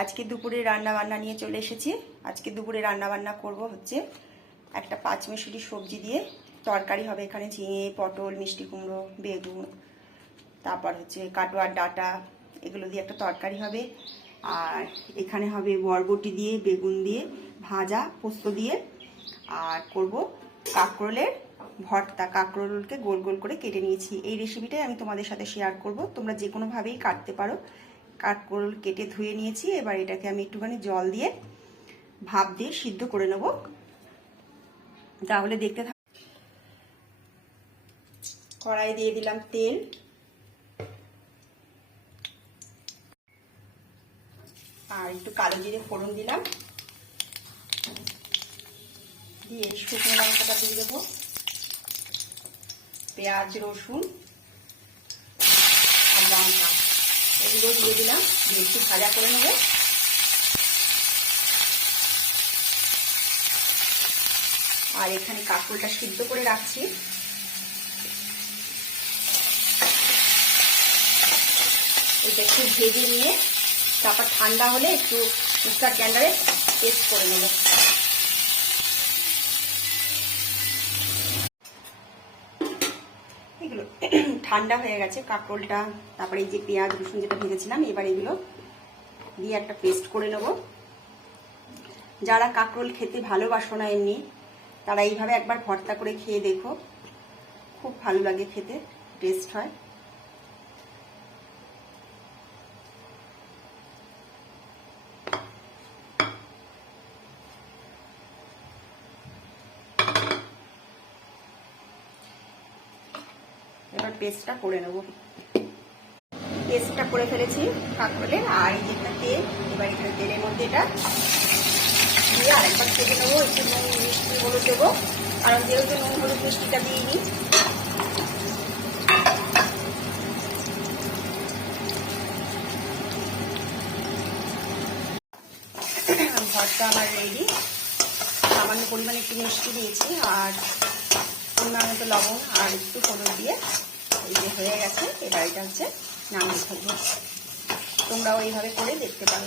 আজকে দুপুরে রান্না বান্না নিয়ে চলে এসেছি। আজকে দুপুরে রান্না বান্না করব হচ্ছে একটা পাঁচমেশালি সবজি দিয়ে তরকারি হবে। এখানে ঝিঙে, পটল, মিষ্টি কুমড়ো, বেগুন, তারপর হচ্ছে কাটোয়ার ডাঁটা, এগুলো দিয়ে একটা তরকারি হবে। আর এখানে হবে বরবটি দিয়ে, বেগুন দিয়ে ভাজা, পোস্ত দিয়ে। আর করব কাঁকরোলের ভর্তা। কাঁকরোলকে গোল গোল করে কেটে নিয়েছি। এই রেসিপিটাই আমি তোমাদের সাথে শেয়ার করব। তোমরা যে কোনোভাবেই কাটতে পারো। কাঁকরোল কেটে ধুয়ে নিয়েছি। এবার এটাকে আমি একটুখানি জল দিয়ে ভাপ দিয়ে সিদ্ধ করে নেব, তাহলে দেখতে থাক। কড়াই দিয়ে দিলাম তেল, আর একটু কালো জিরে ফোড়ন দিলাম, দিয়ে শুকনো লঙ্কাটা দিয়ে দেবো, পেঁয়াজ, রসুন আর লঙ্কা এগুলো দিয়ে দিলাম, দিয়ে একটু ভাজা করে নেবো। আর এখানে কাঁকরোলটা সিদ্ধ করে রাখছি। এটা একটু ভেজে নিয়ে তারপর ঠান্ডা হলে একটু মিক্সার গ্রাইন্ডারে পেস্ট করে নেব। এগুলো ঠান্ডা হয়ে গেছে কাঁকরোলটা, তারপরে এই যে পেঁয়াজ রসুন যেটা ভেজেছিলাম, এবার এগুলো দিয়ে একটা পেস্ট করে নেব। যারা কাঁকরোল খেতে ভালোবাসো না এমনি, তারা এইভাবে একবার ভর্তা করে খেয়ে দেখো, খুব ভালো লাগে খেতে, টেস্ট হয়। এবার পেস্টটা করে নেব। পেস্টটা করে ফেলেছি কাঁকরোলের। আর এই যেটা তেল, এবার এখানে তেলের মধ্যে এটা দিয়ে আরেকবার কেটে নেবো। একটু নুন মিষ্টি হলুদ দেবো, কারণ যেহেতু নুন হলুদ মিষ্টিটা দিইনি। ভর্তা আমার রেডি। সামান্য পরিমাণে একটু মিষ্টি দিয়েছি আর পরিমাণ মতো লবণ আর একটু হলুদ দিয়ে এই যে হয়ে গেছে। এবার এটা হচ্ছে নামিয়ে ফেলবো। তোমরাও এইভাবে করে দেখতে পারো।